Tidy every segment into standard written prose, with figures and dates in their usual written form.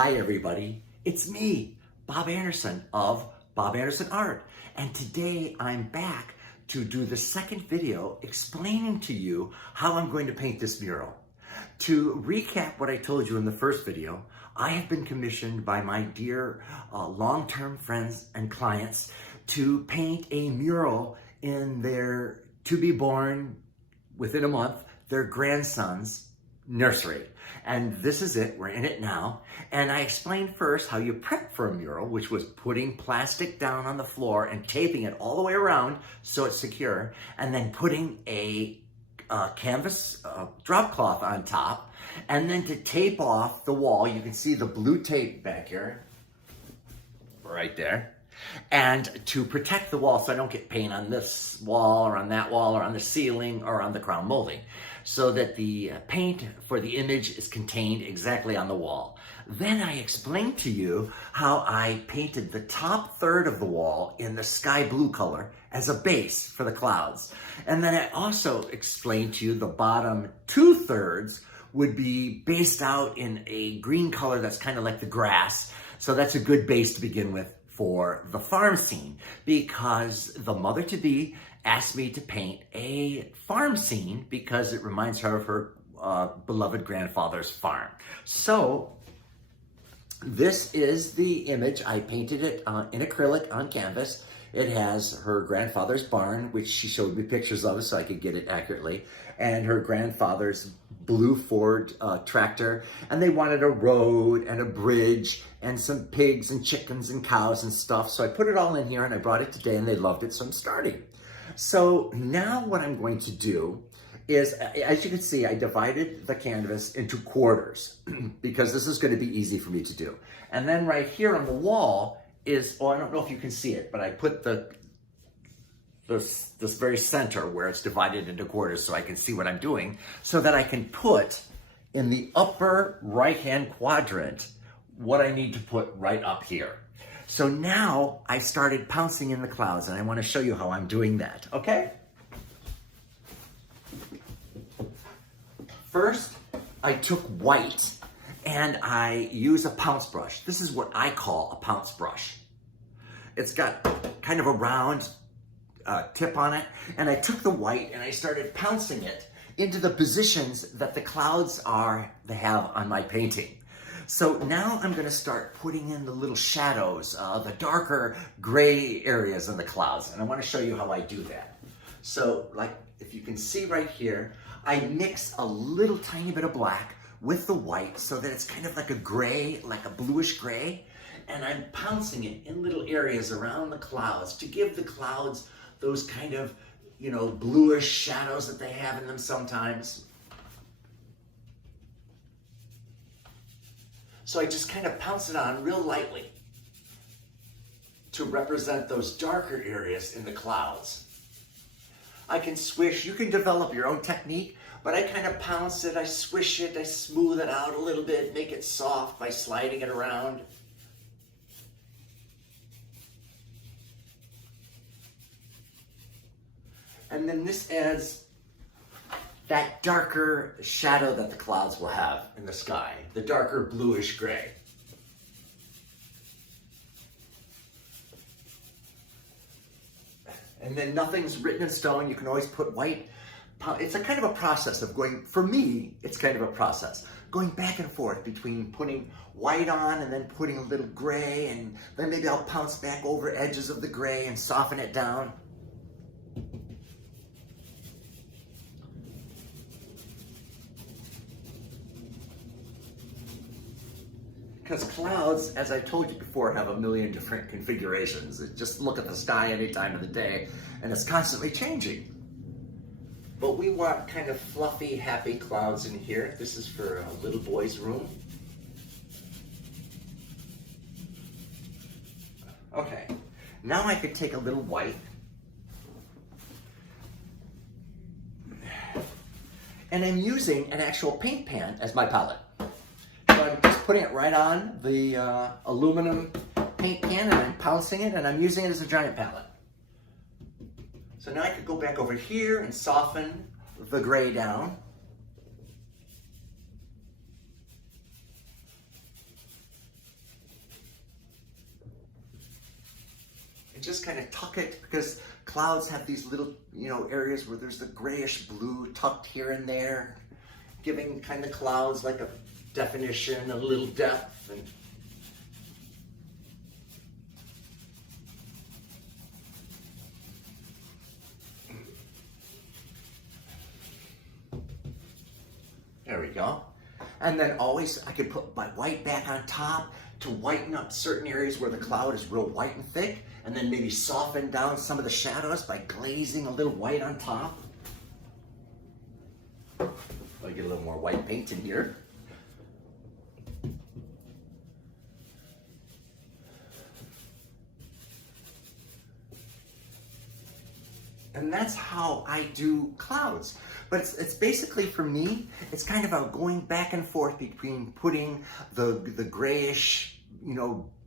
Hi everybody, it's me, Bob Anderson of Bob Anderson Art. And today I'm back to do the second video explaining to you how I'm going to paint this mural. To recap what I told you in the first video, I have been commissioned by my dear long-term friends and clients to paint a mural in their to-be-born, within a month, their grandson's nursery. And this is it, we're in it now. And I explained first how you prep for a mural, which was putting plastic down on the floor and taping it all the way around so it's secure, and then putting a canvas drop cloth on top, and then to tape off the wall. You can see the blue tape back here, right there. And to protect the wall so I don't get paint on this wall or on that wall or on the ceiling or on the crown molding, so that the paint for the image is contained exactly on the wall. Then I explained to you how I painted the top third of the wall in the sky blue color as a base for the clouds. And then I also explained to you the bottom 2/3 would be based out in a green color that's kind of like the grass. So that's a good base to begin with for the farm scene, because the mother-to-be asked me to paint a farm scene because it reminds her of her beloved grandfather's farm. So this is the image. I painted it in acrylic on canvas. It has her grandfather's barn, which she showed me pictures of so I could get it accurately, and her grandfather's blue Ford tractor. And they wanted a road and a bridge and some pigs and chickens and cows and stuff. So I put it all in here and I brought it today and they loved it, so I'm starting. So now what I'm going to do is, as you can see, I divided the canvas into quarters because this is going to be easy for me to do. And then right here on the wall is, oh, I don't know if you can see it, but I put this very center where it's divided into quarters so I can see what I'm doing, so that I can put in the upper right-hand quadrant what I need to put right up here. So now I started pouncing in the clouds, and I want to show you how I'm doing that, okay? First, I took white and I use a pounce brush. This is what I call a pounce brush. It's got kind of a round tip on it, and I took the white and I started pouncing it into the positions that the clouds have on my painting. So now I'm going to start putting in the little shadows, the darker gray areas in the clouds, and I want to show you how I do that. So, like, if you can see right here, I mix a little tiny bit of black with the white so that it's kind of like a gray, like a bluish gray, and I'm pouncing it in little areas around the clouds to give the clouds those kind of, you know, bluish shadows that they have in them sometimes. So I just kind of pounce it on real lightly to represent those darker areas in the clouds. I can swish, you can develop your own technique, but I kind of pounce it, I swish it, I smooth it out a little bit, make it soft by sliding it around. And then this adds that darker shadow that the clouds will have in the sky, the darker bluish gray. And then nothing's written in stone. You can always put white. It's a kind of a process of going, for me, it's kind of a process, going back and forth between putting white on and then putting a little gray, and then maybe I'll pounce back over edges of the gray and soften it down. Because clouds, as I told you before, have a million different configurations. Just look at the sky any time of the day, and it's constantly changing. But we want kind of fluffy, happy clouds in here. This is for a little boy's room. Okay, now I could take a little white and I'm using an actual paint pan as my palette. So I'm just putting it right on the aluminum paint pan, and I'm pouncing it, and I'm using it as a giant palette. So now I could go back over here and soften the gray down. and just kind of tuck it, because clouds have these little, areas where there's the grayish blue tucked here and there, giving kind of clouds like a definition, a little depth. And there we go. And then always I could put my white back on top to whiten up certain areas where the cloud is real white and thick, and then maybe soften down some of the shadows by glazing a little white on top. I'll get a little more white paint in here. And that's how I do clouds. But it's basically, for me, it's kind of a going back and forth between putting the grayish,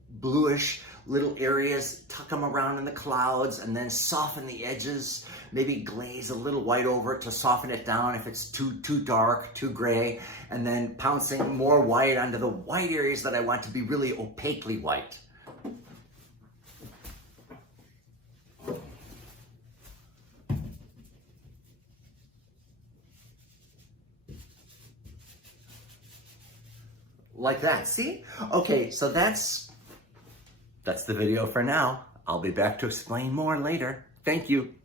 bluish little areas, tuck them around in the clouds, and then soften the edges, maybe glaze a little white over it to soften it down if it's too dark, too gray, and then pouncing more white onto the white areas that I want to be really opaquely white. Like that, see? Okay, so that's the video for now. I'll be back to explain more later. Thank you.